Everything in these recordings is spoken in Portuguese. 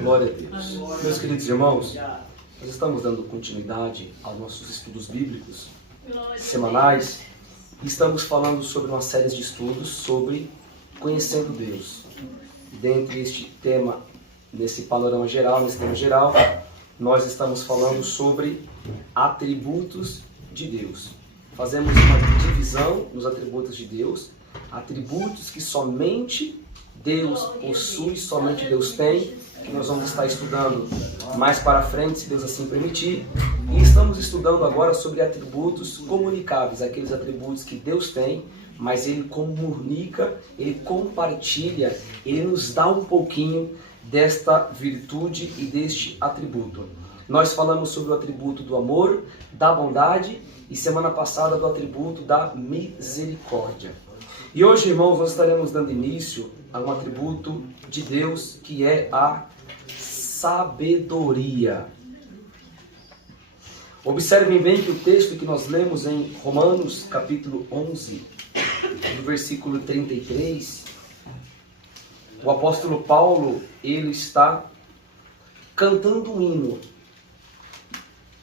Glória a Deus. Meus queridos irmãos, nós estamos dando continuidade aos nossos estudos bíblicos semanais e estamos falando sobre uma série de estudos sobre conhecendo Deus. Dentre este tema, nesse panorama geral, nesse tema geral, nós estamos falando sobre atributos de Deus. Fazemos uma divisão nos atributos de Deus, atributos que somente Deus possui, somente Deus tem, que nós vamos estar estudando mais para frente, se Deus assim permitir. E estamos estudando agora sobre atributos comunicáveis, aqueles atributos que Deus tem, mas Ele comunica, Ele compartilha, Ele nos dá um pouquinho desta virtude e deste atributo. Nós falamos sobre o atributo do amor, da bondade e semana passada do atributo da misericórdia. E hoje, irmãos, nós estaremos dando início a um atributo de Deus que é a sabedoria. Observem bem que o texto que nós lemos em Romanos, capítulo 11, no versículo 33, o apóstolo Paulo, ele está cantando um hino.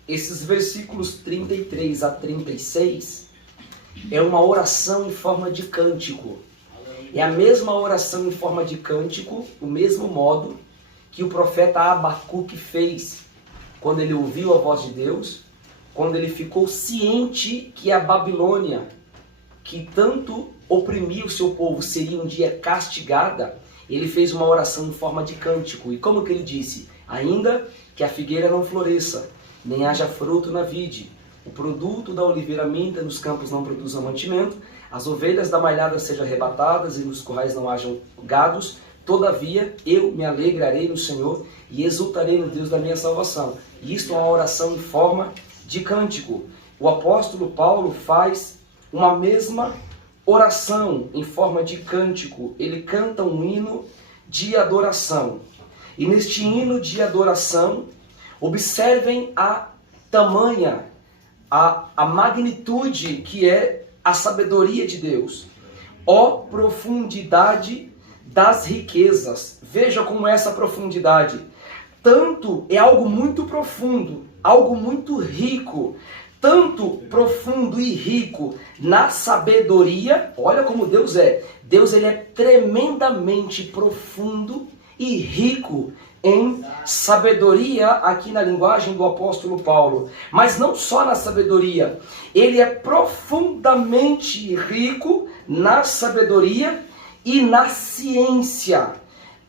Esses versículos 33 a 36 é uma oração em forma de cântico. É a mesma oração em forma de cântico, o mesmo modo que o profeta Abacuque fez quando ele ouviu a voz de Deus, quando ele ficou ciente que a Babilônia, que tanto oprimia o seu povo, seria um dia castigada. Ele fez uma oração em forma de cântico. E como que ele disse? Ainda que a figueira não floresça, nem haja fruto na vide, o produto da oliveira minta, nos campos não produza mantimento, as ovelhas da malhada sejam arrebatadas e nos currais não hajam gados, todavia eu me alegrarei no Senhor e exultarei no Deus da minha salvação. E isto é uma oração em forma de cântico. O apóstolo Paulo faz uma mesma oração em forma de cântico. Ele canta um hino de adoração. E neste hino de adoração, observem a tamanha, a magnitude que é a sabedoria de Deus. Ó profundidade das riquezas. Veja como essa profundidade. Tanto é algo muito profundo, algo muito rico, tanto profundo e rico na sabedoria. Olha como Deus é. Deus, ele é tremendamente profundo e rico em sabedoria, aqui na linguagem do apóstolo Paulo. Mas não só na sabedoria, ele é profundamente rico na sabedoria e na ciência.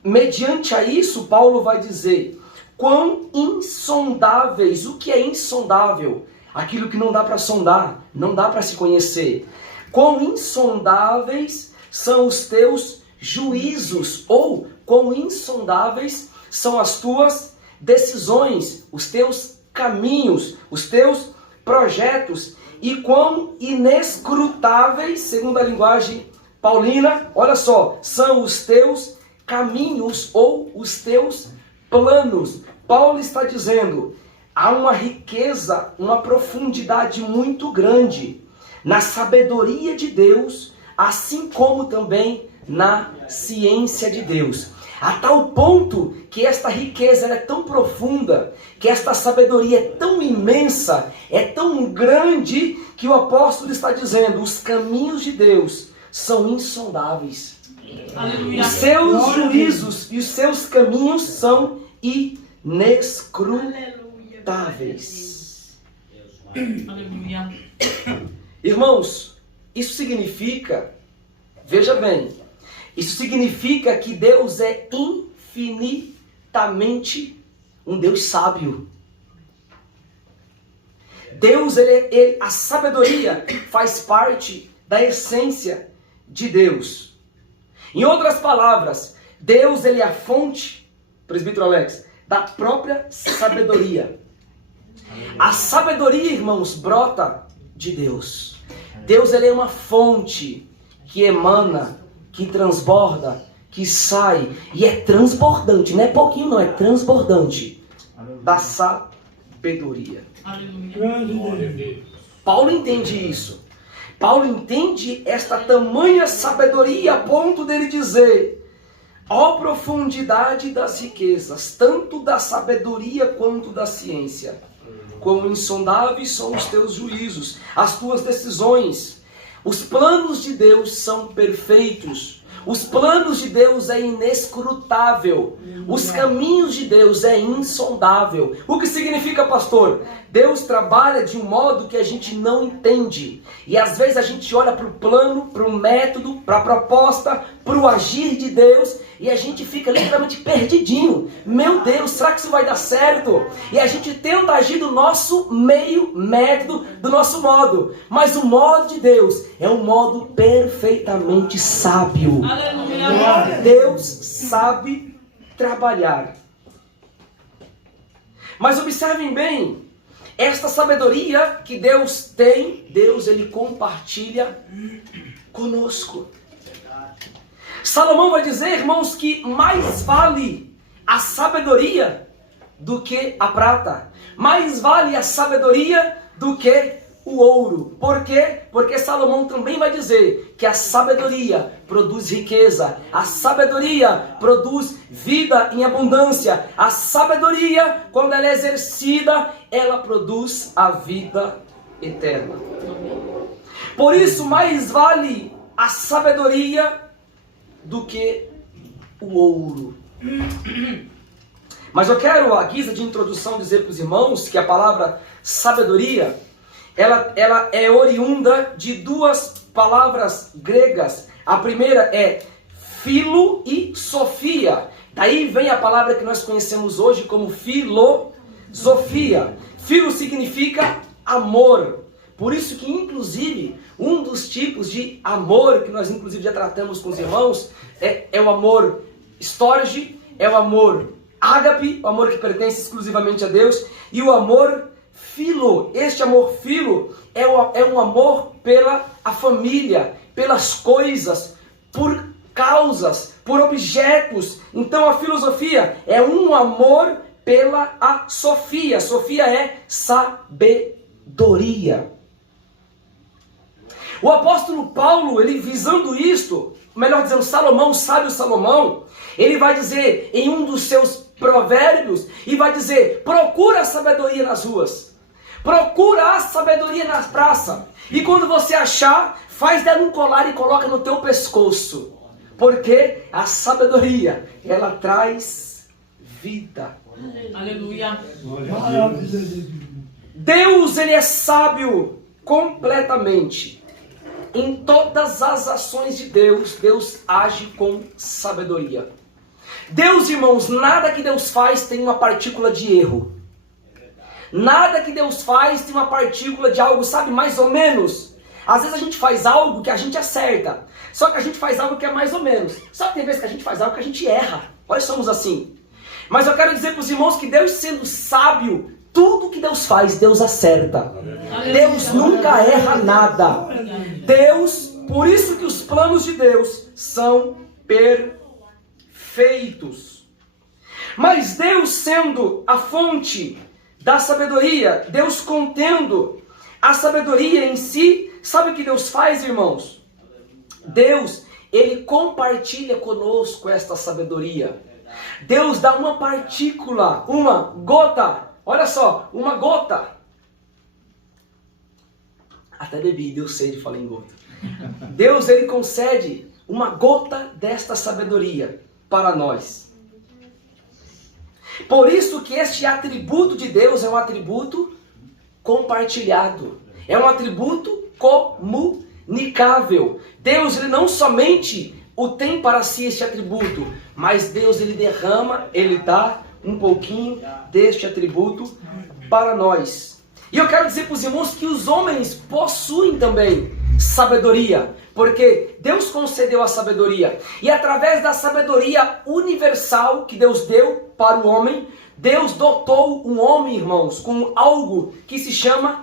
Mediante a isso, Paulo vai dizer, quão insondáveis, o que é insondável? Aquilo que não dá para sondar, não dá para se conhecer. Quão insondáveis são os teus juízos, ou quão insondáveis são as tuas decisões, os teus caminhos, os teus projetos, e quão inescrutáveis, segundo a linguagem paulina, olha só, são os teus caminhos ou os teus planos. Paulo está dizendo, há uma riqueza, uma profundidade muito grande na sabedoria de Deus, assim como também na ciência de Deus. A tal ponto que esta riqueza é tão profunda, que esta sabedoria é tão imensa, é tão grande, que o apóstolo está dizendo, os caminhos de Deus são insondáveis. Aleluia. Os seus juízos e os seus caminhos são inescrutáveis. Aleluia. Irmãos, isso significa, veja bem, isso significa que Deus é infinitamente um Deus sábio. Deus, a sabedoria faz parte da essência de Deus. Em outras palavras, Deus, ele é a fonte, presbítero Alex, da própria sabedoria. A sabedoria, irmãos, brota de Deus. Deus, ele é uma fonte que emana, que transborda, que sai, e é transbordante, não é pouquinho não, é transbordante, da sabedoria. Aleluia. Paulo entende isso. Paulo entende esta tamanha sabedoria a ponto dele dizer, Ó profundidade das riquezas, tanto da sabedoria quanto da ciência. Quão insondáveis são os teus juízos, as tuas decisões. Os planos de Deus são perfeitos. Os planos de Deus é inescrutável. Os caminhos de Deus é insondável. O que significa, pastor? Deus trabalha de um modo que a gente não entende. E às vezes a gente olha para o plano, para o método, para a proposta, para o agir de Deus, e a gente fica literalmente perdidinho. Meu Deus, será que isso vai dar certo? E a gente tenta agir do nosso meio método, do nosso modo. Mas o modo de Deus é um modo perfeitamente sábio. Aleluia. Deus sabe trabalhar. Mas observem bem, esta sabedoria que Deus tem, Deus ele compartilha conosco. Salomão vai dizer, irmãos, que mais vale a sabedoria do que a prata. Mais vale a sabedoria do que o ouro. Por quê? Porque Salomão também vai dizer que a sabedoria produz riqueza. A sabedoria produz vida em abundância. A sabedoria, quando ela é exercida, ela produz a vida eterna. Por isso, mais vale a sabedoria do que o ouro. Mas eu quero, à guisa de introdução, dizer para os irmãos que a palavra sabedoria, ela é oriunda de duas palavras gregas. A primeira é filo e sofia. Daí vem a palavra que nós conhecemos hoje como filosofia. Filo significa amor. Por isso que, inclusive, um dos tipos de amor que nós, inclusive, já tratamos com os irmãos é o amor storge, é o amor ágape, o amor que pertence exclusivamente a Deus, e o amor filo. Este amor filo é um amor pela a família, pelas coisas, por causas, por objetos. Então a filosofia é um amor pela a sofia. Sofia é sabedoria. O apóstolo Paulo, ele visando isto, melhor dizendo, Salomão, o sábio Salomão, ele vai dizer em um dos seus provérbios, e vai dizer, procura a sabedoria nas ruas, procura a sabedoria nas praças, e quando você achar, faz dela um colar e coloca no teu pescoço, porque a sabedoria, ela traz vida. Aleluia. Deus, ele é sábio completamente. Em todas as ações de Deus, Deus age com sabedoria. Deus, irmãos, nada que Deus faz tem uma partícula de erro. Nada que Deus faz tem uma partícula de algo, sabe, mais ou menos. Às vezes a gente faz algo que a gente acerta. Só que a gente faz algo que é mais ou menos. Só que tem vezes que a gente faz algo que a gente erra. Nós somos assim. Mas eu quero dizer para os irmãos que Deus, sendo sábio, tudo que Deus faz, Deus acerta. Deus nunca erra nada. Deus, por isso que os planos de Deus são perfeitos. Mas Deus sendo a fonte da sabedoria, Deus contendo a sabedoria em si, sabe o que Deus faz, irmãos? Deus, ele compartilha conosco esta sabedoria. Deus dá uma partícula, uma gota, olha só, uma gota. Até bebi, deu sede, falei em gota. Deus, ele concede uma gota desta sabedoria para nós. Por isso que este atributo de Deus é um atributo compartilhado. É um atributo comunicável. Deus, ele não somente o tem para si este atributo, mas Deus, ele derrama, ele dá um pouquinho deste atributo para nós. E eu quero dizer para os irmãos que os homens possuem também sabedoria, porque Deus concedeu a sabedoria, e através da sabedoria universal que Deus deu para o homem, Deus dotou um homem, irmãos, com algo que se chama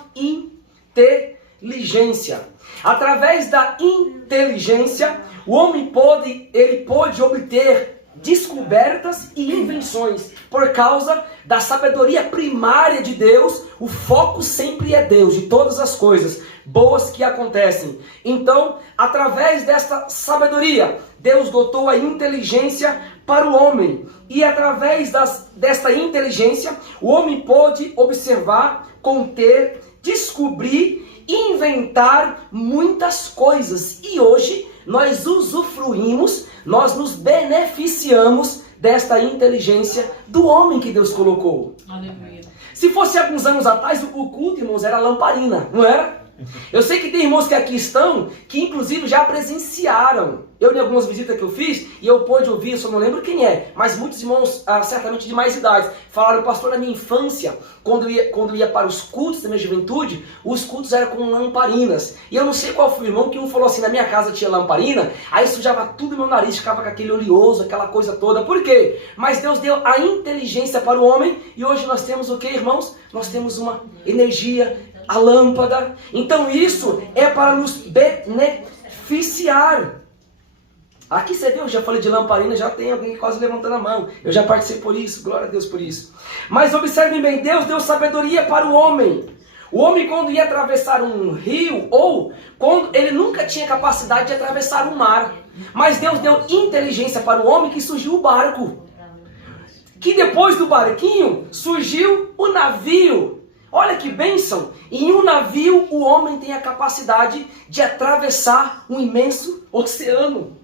inteligência. Através da inteligência, o homem pôde obter descobertas e invenções. Por causa da sabedoria primária de Deus, o foco sempre é Deus, de todas as coisas boas que acontecem. Então, através desta sabedoria, Deus dotou a inteligência para o homem. E através desta inteligência, o homem pôde observar, conter, descobrir e inventar muitas coisas. E hoje nós usufruímos, nós nos beneficiamos desta inteligência do homem que Deus colocou. Aleluia. Se fosse alguns anos atrás, o culto, irmãos, era lamparina, não era? Eu sei que tem irmãos que aqui estão, que inclusive já presenciaram. Eu, em algumas visitas que eu fiz, e eu pude ouvir, eu só não lembro quem é, mas muitos irmãos, certamente de mais idade, falaram: pastor, na minha infância, quando eu ia para os cultos da minha juventude, os cultos eram com lamparinas. E eu não sei qual foi o irmão que um falou assim: na minha casa tinha lamparina, aí sujava tudo no meu nariz, ficava com aquele oleoso, aquela coisa toda. Por quê? Mas Deus deu a inteligência para o homem, e hoje nós temos o que, irmãos? Nós temos uma energia, a lâmpada. Então isso é para nos beneficiar. Aqui você viu, eu já falei de lamparina, já tem alguém quase levantando a mão. Eu já participei por isso, glória a Deus por isso. Mas observem bem, Deus deu sabedoria para o homem. O homem, quando ia atravessar um rio, ou quando ele nunca tinha capacidade de atravessar um mar. Mas Deus deu inteligência para o homem, que surgiu o barco. Que depois do barquinho surgiu o navio. Olha que bênção! Em um navio o homem tem a capacidade de atravessar um imenso oceano.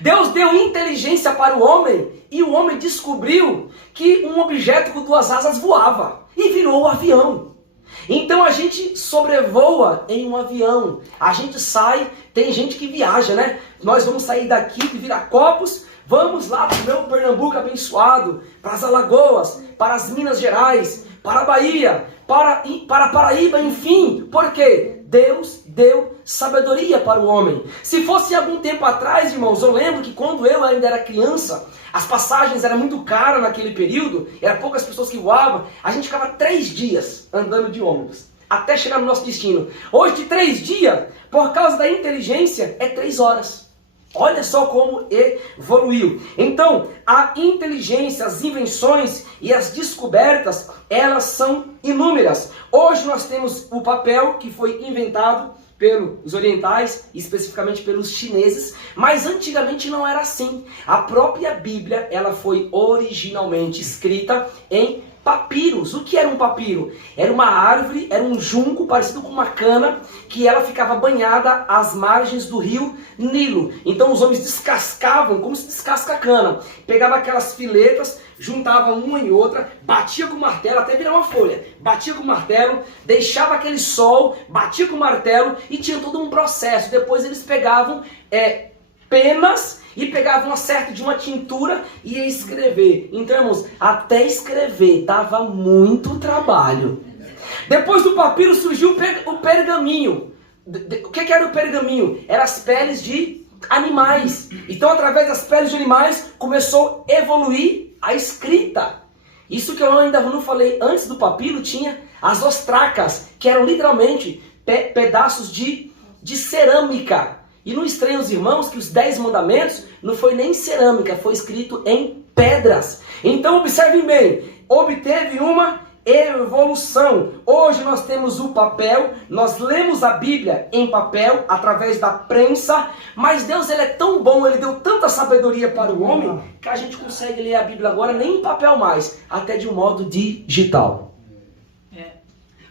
Deus deu inteligência para o homem e o homem descobriu que um objeto com duas asas voava e virou o avião. Então a gente sobrevoa em um avião, a gente sai, tem gente que viaja, né? Nós vamos sair daqui de Viracopos, vamos lá para o meu Pernambuco abençoado, para as Alagoas, para as Minas Gerais, para a Bahia, para Paraíba, enfim. Por quê? Deus deu sabedoria para o homem. Se fosse algum tempo atrás, irmãos, eu lembro que quando eu ainda era criança, as passagens eram muito caras naquele período, eram poucas pessoas que voavam, a gente ficava 3 dias andando de ônibus, até chegar no nosso destino. Hoje, de 3 dias, por causa da inteligência, é 3 horas. Olha só como evoluiu. Então, a inteligência, as invenções e as descobertas, elas são inúmeras. Hoje nós temos o papel, que foi inventado pelos orientais, especificamente pelos chineses, mas antigamente não era assim. A própria Bíblia, ela foi originalmente escrita em papiros. O que era um papiro? Era uma árvore, era um junco parecido com uma cana, que ela ficava banhada às margens do rio Nilo. Então os homens descascavam, como se descasca a cana. Pegava aquelas filetas, juntava uma em outra, batia com o martelo até virar uma folha. Batia com o martelo, deixava aquele sol, batia com o martelo e tinha todo um processo. Depois eles pegavam penas e pegavam uma certa de uma tintura e ia escrever. Então, irmãos, até escrever dava muito trabalho. Depois do papiro surgiu o pergaminho. O que era o pergaminho? Eram as peles de animais. Então, através das peles de animais, começou a evoluir a escrita. Isso que eu ainda não falei, antes do papiro tinha as ostracas, que eram literalmente pedaços de cerâmica. E não estranha os irmãos que os 10 mandamentos não foi nem cerâmica, foi escrito em pedras. Então observem bem, obteve uma evolução. Hoje nós temos o papel, nós lemos a Bíblia em papel, através da prensa, mas Deus, ele é tão bom, ele deu tanta sabedoria para o homem, que a gente consegue ler a Bíblia agora nem em papel mais, até de um modo digital.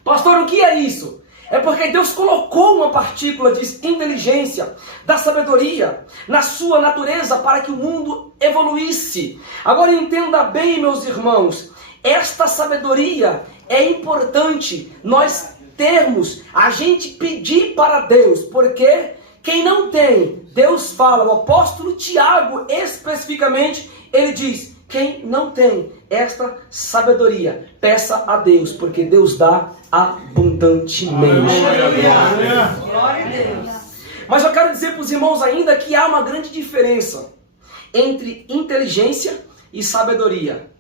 Pastor, o que é isso? É porque Deus colocou uma partícula de inteligência, da sabedoria, na sua natureza para que o mundo evoluísse. Agora entenda bem, meus irmãos, esta sabedoria é importante nós termos, a gente pedir para Deus, porque quem não tem, Deus fala, o apóstolo Tiago especificamente, ele diz: quem não tem esta sabedoria, peça a Deus, porque Deus dá abundantemente. Glória a Deus. Mas eu quero dizer para os irmãos ainda que há uma grande diferença entre inteligência e sabedoria.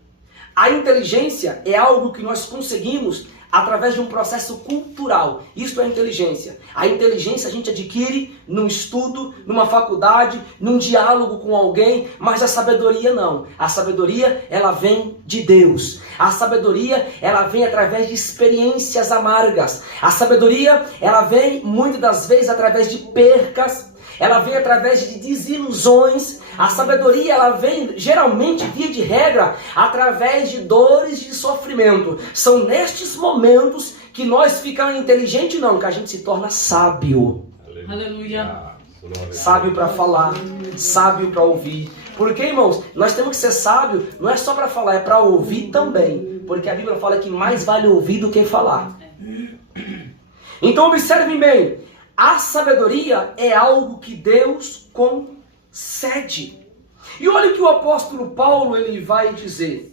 A inteligência é algo que nós conseguimos através de um processo cultural. Isto é inteligência. A inteligência a gente adquire num estudo, numa faculdade, num diálogo com alguém, mas a sabedoria não. A sabedoria, ela vem de Deus. A sabedoria, ela vem através de experiências amargas. A sabedoria, ela vem muitas das vezes através de percas. Ela vem através de desilusões. A sabedoria, ela vem geralmente, via de regra, através de dores e de sofrimento. São nestes momentos que nós ficamos inteligentes, não, que a gente se torna sábio. Aleluia. Sábio para falar, sábio para ouvir. Porque, irmãos, nós temos que ser sábio, não é só para falar, é para ouvir também. Porque a Bíblia fala que mais vale ouvir do que falar. Então observem bem, a sabedoria é algo que Deus concede. E olha o que o apóstolo Paulo ele vai dizer.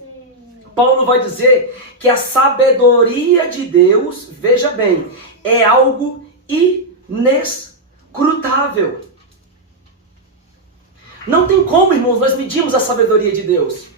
Paulo vai dizer que a sabedoria de Deus, veja bem, é algo inescrutável. Não tem como, irmãos, nós medimos a sabedoria de Deus.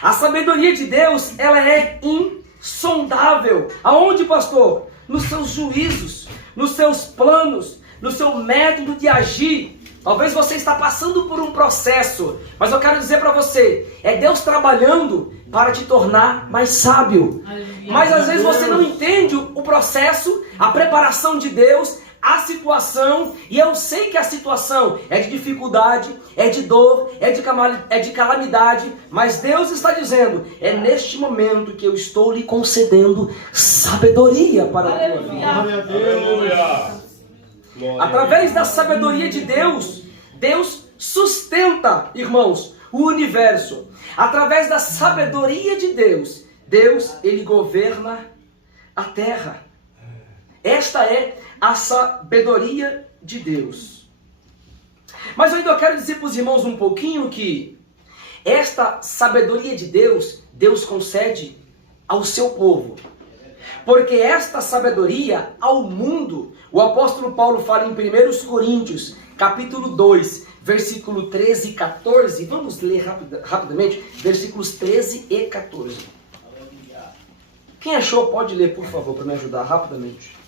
A sabedoria de Deus, ela é insondável. Aonde, pastor? Nos seus juízos, nos seus planos, no seu método de agir. Talvez você está passando por um processo, mas eu quero dizer para você, é Deus trabalhando para te tornar mais sábio. Mas às vezes você não entende o processo, a preparação de Deus, a situação, e eu sei que a situação é de dificuldade, é de dor, é de calamidade, mas Deus está dizendo, é neste momento que eu estou lhe concedendo sabedoria para a tua vida. Aleluia. Através da sabedoria de Deus, Deus sustenta, irmãos, o universo. Através da sabedoria de Deus, Deus, ele governa a terra. Esta é a sabedoria de Deus. Mas eu ainda quero dizer para os irmãos um pouquinho que esta sabedoria de Deus, Deus concede ao seu povo. Porque esta sabedoria ao mundo, o apóstolo Paulo fala em 1 Coríntios, capítulo 2, versículo 13 e 14. Vamos ler rapidamente, versículos 13 e 14. Quem achou pode ler, por favor, para me ajudar rapidamente.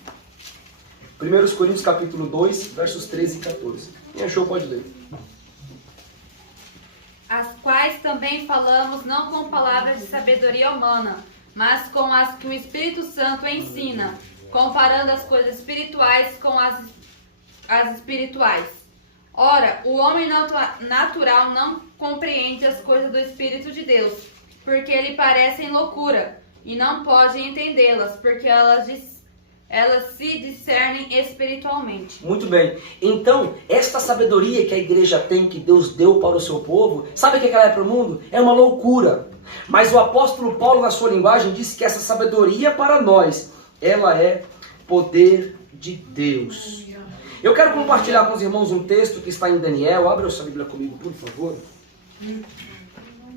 1 Coríntios, capítulo 2, versos 13 e 14. Quem achou pode ler. As quais também falamos não com palavras de sabedoria humana, mas com as que o Espírito Santo ensina, comparando as coisas espirituais com as espirituais. Ora, o homem natural não compreende as coisas do Espírito de Deus, porque lhe parecem loucura, e não pode entendê-las, porque elas se discernem espiritualmente. Muito bem. Então, esta sabedoria que a igreja tem, que Deus deu para o seu povo, sabe o que ela é para o mundo? É uma loucura. Mas o apóstolo Paulo, na sua linguagem, disse que essa sabedoria para nós, ela é poder de Deus. Eu quero compartilhar com os irmãos um texto que está em Daniel. Abra a sua Bíblia comigo, por favor.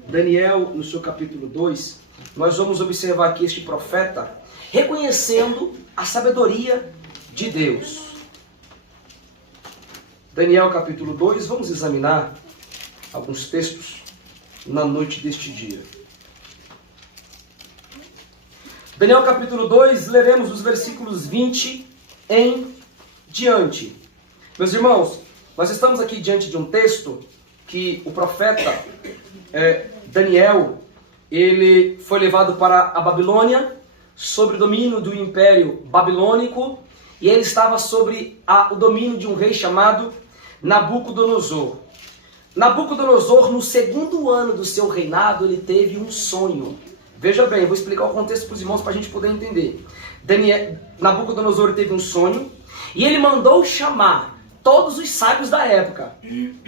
Daniel, no seu capítulo 2, nós vamos observar aqui este profeta reconhecendo a sabedoria de Deus. Daniel capítulo 2, vamos examinar alguns textos na noite deste dia. Daniel capítulo 2, leremos os versículos 20 em diante. Meus irmãos, nós estamos aqui diante de um texto que o profeta Daniel, ele foi levado para a Babilônia, sob o domínio do Império Babilônico, e ele estava sob o domínio de um rei chamado Nabucodonosor. Nabucodonosor, no segundo ano do seu reinado, ele teve um sonho. Veja bem, eu vou explicar o contexto para os irmãos para a gente poder entender. Nabucodonosor teve um sonho, e ele mandou chamar todos os sábios da época,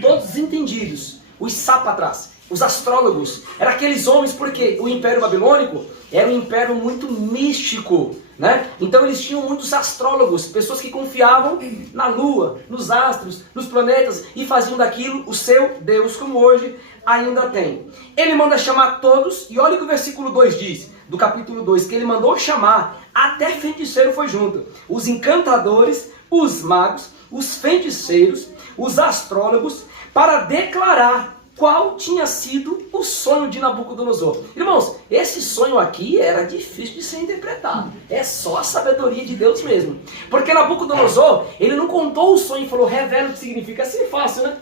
todos os entendidos, os sápatras, os astrólogos. Eram aqueles homens, porque o Império Babilônico era um império muito místico, né? Então eles tinham muitos astrólogos, pessoas que confiavam na lua, nos astros, nos planetas e faziam daquilo o seu Deus, como hoje ainda tem. Ele manda chamar todos, e olha o que o versículo 2 diz, do capítulo 2, que ele mandou chamar, até feiticeiro foi junto, os encantadores, os magos, os feiticeiros, os astrólogos, para declarar qual tinha sido o sonho de Nabucodonosor. Irmãos, esse sonho aqui era difícil de ser interpretado. É só a sabedoria de Deus mesmo. Porque Nabucodonosor, ele não contou o sonho e falou, revela o que significa. Assim é fácil, né?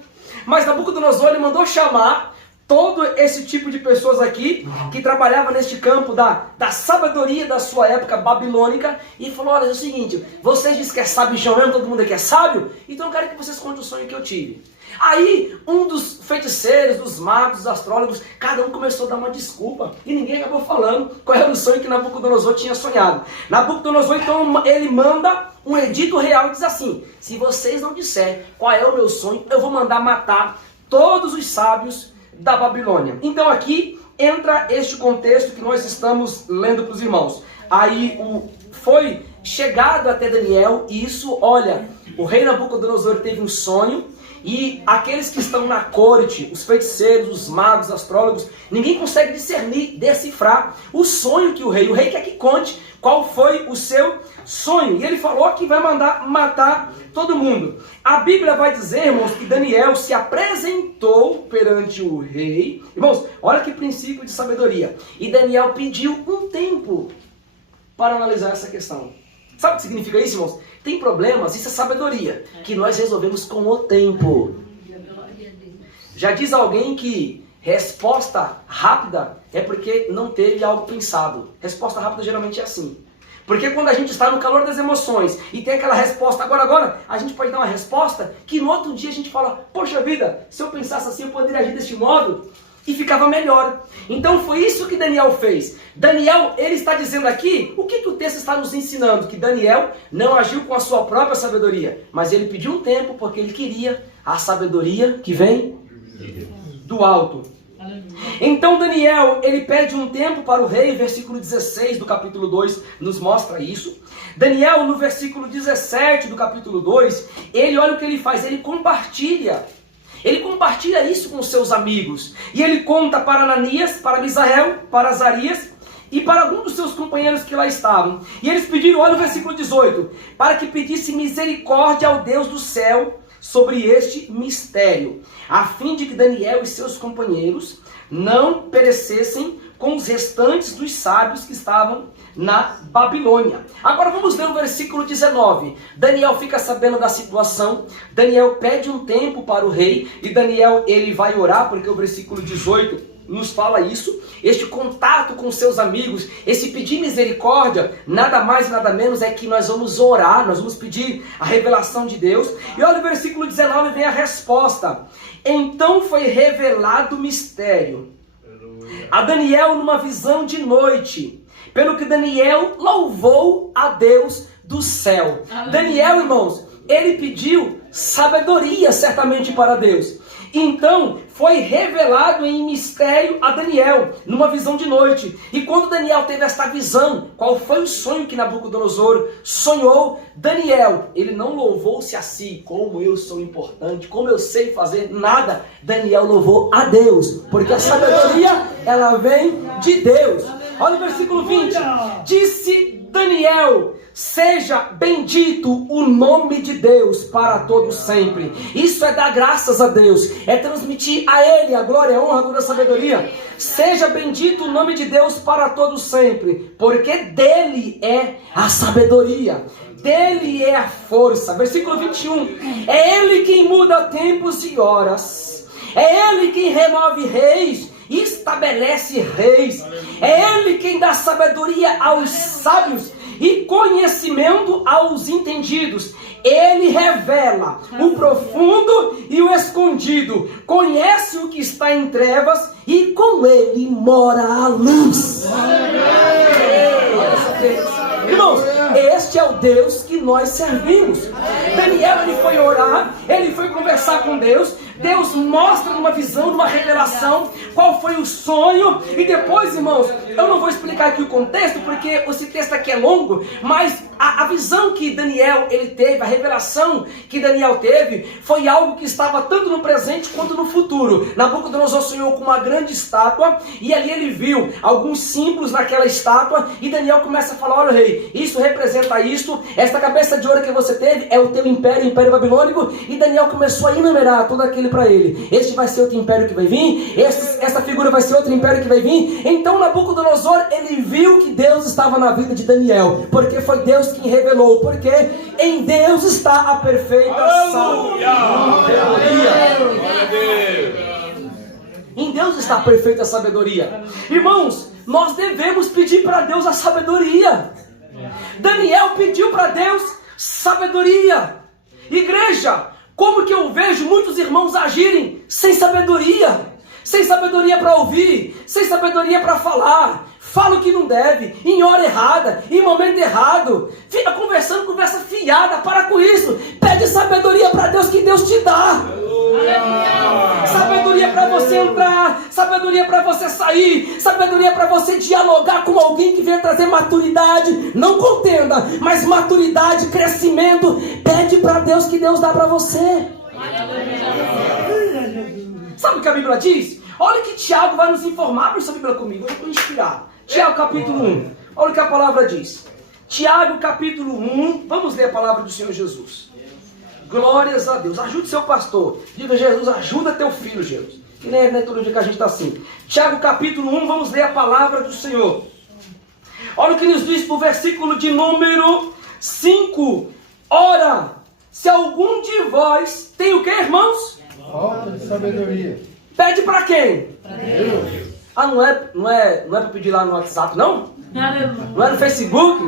Mas Nabucodonosor, ele mandou chamar todo esse tipo de pessoas aqui, que trabalhava neste campo da sabedoria da sua época babilônica, e falou, olha, é o seguinte, vocês dizem que é sábio mesmo, todo mundo aqui é sábio, então eu quero que vocês contem o sonho que eu tive. Aí um dos feiticeiros, dos magos, dos astrólogos, cada um começou a dar uma desculpa. E ninguém acabou falando qual era o sonho que Nabucodonosor tinha sonhado. Nabucodonosor, então, ele manda um edito real e diz assim: se vocês não disserem qual é o meu sonho, eu vou mandar matar todos os sábios da Babilônia. Então aqui entra este contexto que nós estamos lendo para os irmãos. Aí foi chegado até Daniel, e isso, olha, o rei Nabucodonosor teve um sonho, e aqueles que estão na corte, os feiticeiros, os magos, os astrólogos, ninguém consegue discernir, decifrar o sonho que o rei quer que conte qual foi o seu sonho. E ele falou que vai mandar matar todo mundo. A Bíblia vai dizer, irmãos, que Daniel se apresentou perante o rei. Irmãos, olha que princípio de sabedoria. E Daniel pediu um tempo para analisar essa questão. Sabe o que significa isso, irmãos? Tem problemas, isso é sabedoria, que nós resolvemos com o tempo. Já diz alguém que resposta rápida é porque não teve algo pensado. Resposta rápida geralmente é assim. Porque quando a gente está no calor das emoções e tem aquela resposta agora, a gente pode dar uma resposta que no outro dia a gente fala: poxa vida, se eu pensasse assim eu poderia agir deste modo. E ficava melhor. Então foi isso que Daniel fez. Daniel, ele está dizendo aqui, o que o texto está nos ensinando? Que Daniel não agiu com a sua própria sabedoria, mas ele pediu um tempo porque ele queria a sabedoria que vem do alto. Então Daniel, ele pede um tempo para o rei, versículo 16 do capítulo 2 nos mostra isso. Daniel, no versículo 17 do capítulo 2, ele olha o que ele faz, ele compartilha isso com seus amigos. E ele conta para Ananias, para Misael, para Azarias e para alguns dos seus companheiros que lá estavam. E eles pediram, olha o versículo 18, para que pedisse misericórdia ao Deus do céu sobre este mistério, a fim de que Daniel e seus companheiros não perecessem com os restantes dos sábios que estavam na Babilônia. Agora vamos ler o versículo 19. Daniel fica sabendo da situação, Daniel pede um tempo para o rei, e Daniel ele vai orar, porque o versículo 18 nos fala isso, este contato com seus amigos, esse pedir misericórdia, nada mais e nada menos é que nós vamos orar, nós vamos pedir a revelação de Deus. E olha o versículo 19, vem a resposta. Então foi revelado o mistério a Daniel numa visão de noite, pelo que Daniel louvou a Deus do céu. Daniel, irmãos, ele pediu sabedoria certamente para Deus. Então foi revelado em mistério a Daniel, numa visão de noite. E quando Daniel teve esta visão, qual foi o sonho que Nabucodonosor sonhou? Daniel, ele não louvou-se a si, como eu sou importante, como eu sei fazer, nada. Daniel louvou a Deus, porque a sabedoria, ela vem de Deus. Olha o versículo 20. Disse Daniel: seja bendito o nome de Deus para todo sempre. Isso é dar graças a Deus, é transmitir a Ele a glória, a honra, toda a sabedoria. Seja bendito o nome de Deus para todo sempre, porque dele é a sabedoria, dele é a força. Versículo 21. É Ele quem muda tempos e horas, é Ele quem remove reis e estabelece reis, é Ele quem dá sabedoria aos sábios e conhecimento aos entendidos. Ele revela o profundo e o escondido, conhece o que está em trevas e com ele mora a luz. Irmãos, este é o Deus que nós servimos. Daniel, ele foi orar, ele foi conversar com Deus. Deus mostra numa visão, numa revelação, qual foi o sonho. E depois, irmãos, eu não vou explicar aqui o contexto, porque esse texto aqui é longo, mas a visão que Daniel ele teve, a revelação que Daniel teve, foi algo que estava tanto no presente quanto no futuro. Nabucodonosor sonhou com uma grande estátua, e ali ele viu alguns símbolos naquela estátua, e Daniel começa a falar: olha, rei, isso representa isto, esta cabeça de ouro que você teve é o teu império, o império babilônico. E Daniel começou a enumerar tudo aquilo para ele. Este vai ser outro império que vai vir, essa figura vai ser outro império que vai vir. Então Nabucodonosor, ele viu que Deus estava na vida de Daniel, porque foi Deus quem revelou, porque em Deus está a perfeita sabedoria. Em Deus está a perfeita sabedoria. Irmãos, nós devemos pedir para Deus a sabedoria. Daniel pediu para Deus sabedoria. Igreja, Como que eu vejo muitos irmãos agirem sem sabedoria para ouvir, sem sabedoria para falar, fala o que não deve, em hora errada, em momento errado, fica conversando, conversa fiada, para com isso, pede sabedoria para Deus que Deus te dá. Sabedoria para você entrar, sabedoria para você sair, sabedoria para você dialogar com alguém que venha trazer maturidade, não contenda, mas maturidade, crescimento, pede para Deus que Deus dá para você. Sabe o que a Bíblia diz? Olha que Tiago vai nos informar. Abre essa Bíblia comigo, eu estou inspirado. Tiago capítulo 1, olha o que a palavra diz. Tiago capítulo 1, vamos ler a palavra do Senhor Jesus. Glórias a Deus. Ajude seu pastor. Diga, Jesus, ajuda teu filho, Jesus. Que nem é todo dia que a gente está assim. Tiago capítulo 1, vamos ler a palavra do Senhor. Olha o que nos diz no versículo de número 5. Ora, se algum de vós tem o que, irmãos? Falta de sabedoria. Pede para quem? Para Deus. Ah, não é para pedir lá no WhatsApp, não? Não é no Facebook?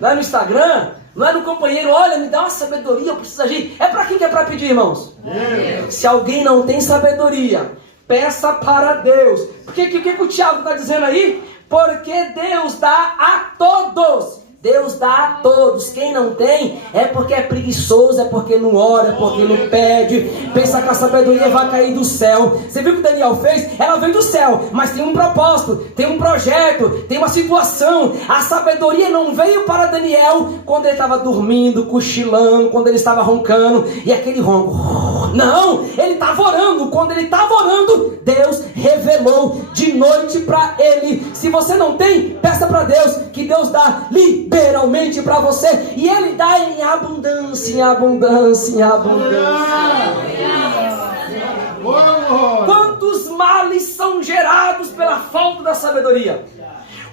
Não é no Instagram? Não é no companheiro? Olha, me dá uma sabedoria, eu preciso agir. É para quem que é para pedir, irmãos? Deus. Se alguém não tem sabedoria, peça para Deus. O que o Tiago está dizendo aí? Porque Deus dá a todos. Deus dá a todos. Quem não tem é porque é preguiçoso, é porque não ora, é porque não pede. Pensa que a sabedoria vai cair do céu. Você viu o que Daniel fez? Ela veio do céu, mas tem um propósito, tem um projeto, tem uma situação. A sabedoria não veio para Daniel quando ele estava dormindo, cochilando, quando ele estava roncando, e aquele ronco. Não, ele estava orando. Quando ele estava orando, Deus revelou de noite para ele. Se você não tem, peça para Deus, que Deus dá liberalmente para você, e Ele dá em abundância, em abundância, em abundância. Quantos males são gerados pela falta da sabedoria?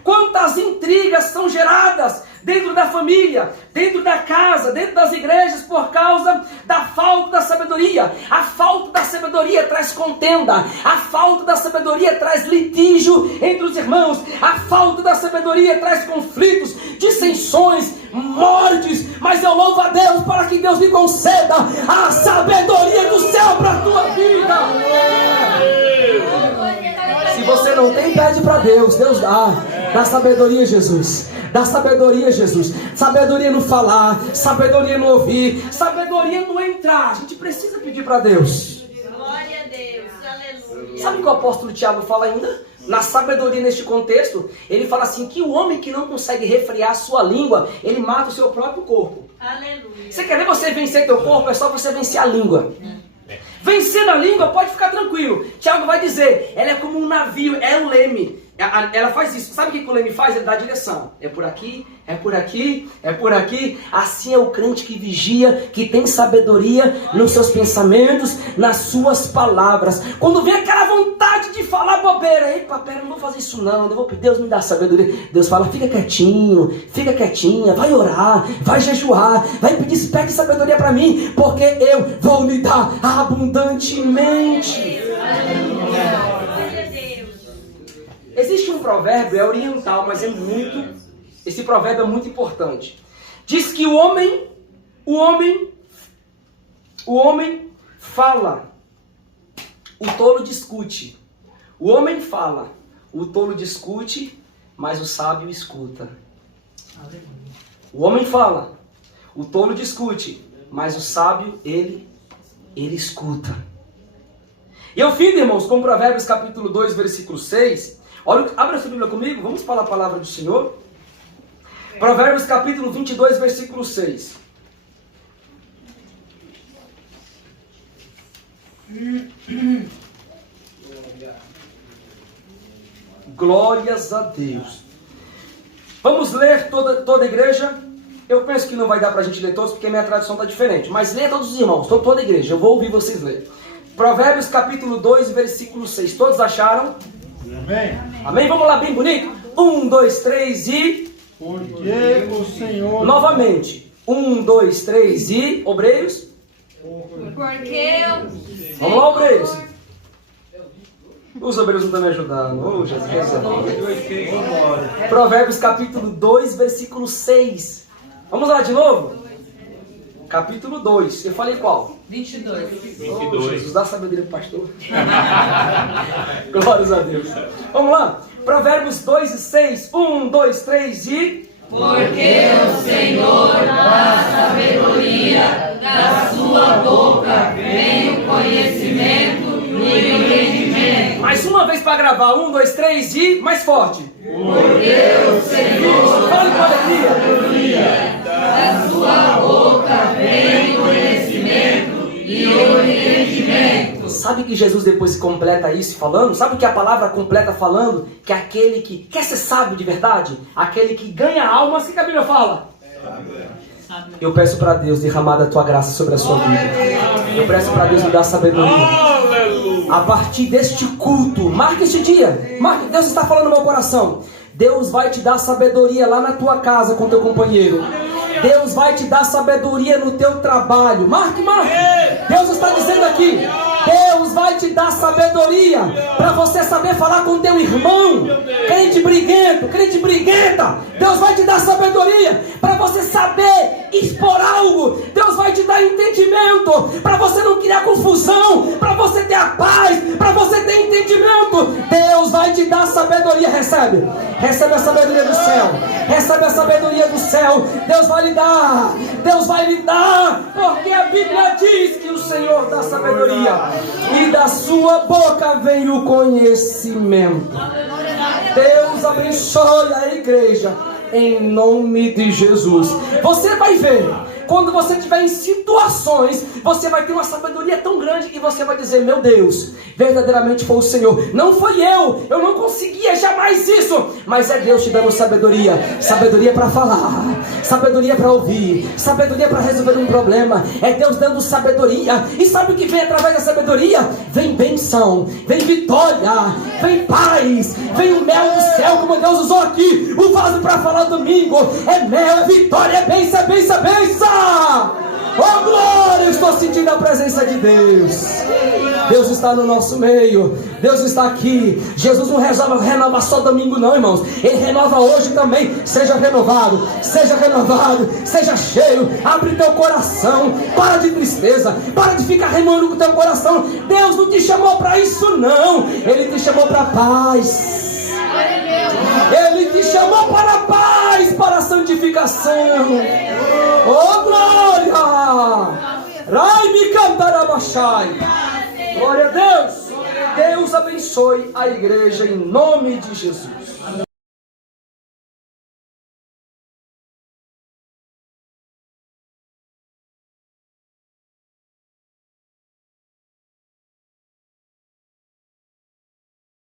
Quantas intrigas são geradas dentro da família, dentro da casa, dentro das igrejas, por causa da falta da sabedoria. A falta da sabedoria traz contenda, a falta da sabedoria traz litígio entre os irmãos, a falta da sabedoria traz conflitos, dissensões, mortes. Mas eu louvo a Deus para que Deus lhe conceda a sabedoria do céu para a tua vida. Se você não tem, pede para Deus. Deus dá. Dá sabedoria, Jesus. Dá sabedoria, Jesus. Sabedoria no falar, sabedoria no ouvir, sabedoria no entrar. A gente precisa pedir para Deus. Glória a Deus. Aleluia. Sabe o que o apóstolo Tiago fala ainda? Na sabedoria, neste contexto, ele fala assim, que o homem que não consegue refrear a sua língua, ele mata o seu próprio corpo. Aleluia. Você quer ver você vencer teu corpo? É só você vencer a língua. Vencendo a língua, pode ficar tranquilo. Tiago vai dizer, ela é como um navio, é um leme. Ela faz isso. Sabe o que o leme faz? Ele dá a direção. É por aqui, é por aqui, é por aqui. Assim é o crente que vigia, que tem sabedoria nos seus pensamentos, nas suas palavras. Quando vem aquela vontade de falar bobeira, epa, pera, não vou fazer isso não, eu vou pedir, Deus me dá sabedoria. Deus fala, fica quietinho, fica quietinha, vai orar, vai jejuar, vai pedir, pede sabedoria para mim, porque eu vou lhe dar abundantemente. Existe um provérbio, é oriental, mas esse provérbio é muito importante. Diz que o homem fala, o tolo discute. O homem fala, o tolo discute, mas o sábio escuta. O homem fala, o tolo discute, mas o sábio, ele escuta. E eu findo, irmãos, com Provérbios capítulo 2, versículo 6... Olha, abre a sua Bíblia comigo, vamos falar a palavra do Senhor. Provérbios capítulo 22, versículo 6. Glórias a Deus. Vamos ler toda a igreja. Eu penso que não vai dar para a gente ler todos, porque a minha tradução está diferente. Mas lê todos os irmãos, toda a igreja. Eu vou ouvir vocês lerem. Provérbios capítulo 2, versículo 6. Todos acharam? Amém. Amém? Vamos lá, bem bonito? 1, 2, 3 e... Porque o Senhor... Novamente. 1, 2, 3 e... Obreiros? Porque Vamos lá, obreiros. Os obreiros não estão me ajudando. Oh, Jesus. Provérbios capítulo 2, versículo 6. Vamos lá de novo? capítulo 2. Eu falei qual? 22. Oh, Jesus, dá sabedoria pro pastor. Glórias a Deus. Vamos lá. Provérbios 2 e 6. 1, 2, 3 e... Porque o Senhor dá sabedoria, da sua boca vem o conhecimento e o entendimento. Mais uma vez para gravar. 1, 2, 3 e... Mais forte. Porque o Senhor Fale com alegria. da sua boca vem o conhecimento e o entendimento. Sabe que Jesus depois completa isso falando? Sabe que a palavra completa falando? Que aquele que quer ser sábio de verdade, aquele que ganha almas, o que a Bíblia fala? Eu peço para Deus derramar da tua graça sobre a sua vida. Eu peço para Deus me dar sabedoria. Aleluia. A partir deste culto, marque este dia. Marque, Deus está falando no meu coração. Deus vai te dar sabedoria lá na tua casa com teu companheiro. Deus vai te dar sabedoria no teu trabalho. Marque. Deus está dizendo aqui. Deus vai te dar sabedoria para você saber falar com teu irmão. Crente briguento, crente briguenta. Deus vai te dar sabedoria para você saber expor algo. Deus vai te dar entendimento para você não criar confusão, para você ter a paz, para você ter entendimento. Deus vai te dar sabedoria. Recebe a sabedoria do céu. Recebe a sabedoria do céu. Deus vai lhe dar. Deus vai lhe dar. Porque a Bíblia diz que o Senhor dá sabedoria. E da sua boca vem o conhecimento. Deus abençoe a igreja. Em nome de Jesus. Você vai ver. Quando você estiver em situações, você vai ter uma sabedoria tão grande e você vai dizer: meu Deus, verdadeiramente foi o Senhor. Não foi eu não conseguia jamais isso. Mas é Deus te dando sabedoria. Sabedoria para falar, sabedoria para ouvir, sabedoria para resolver um problema. É Deus dando sabedoria. E sabe o que vem através da sabedoria? Vem bênção, vem vitória, vem paz, vem o mel do céu, como Deus usou aqui o vaso para falar domingo. É mel, é vitória, é bênção, é bênção, é bênção. Oh glória, eu estou sentindo a presença de Deus. Deus está no nosso meio. Deus está aqui. Jesus não renova só domingo não, irmãos. Ele renova hoje também. Seja renovado, seja cheio. Abre teu coração. Para de tristeza, para de ficar remando com teu coração. Deus não te chamou para isso não. Ele te chamou para paz. Ele te chamou para a paz, para a santificação. Oh glória! Rai me cantarabachai. Glória a Deus. Deus abençoe a igreja em nome de Jesus.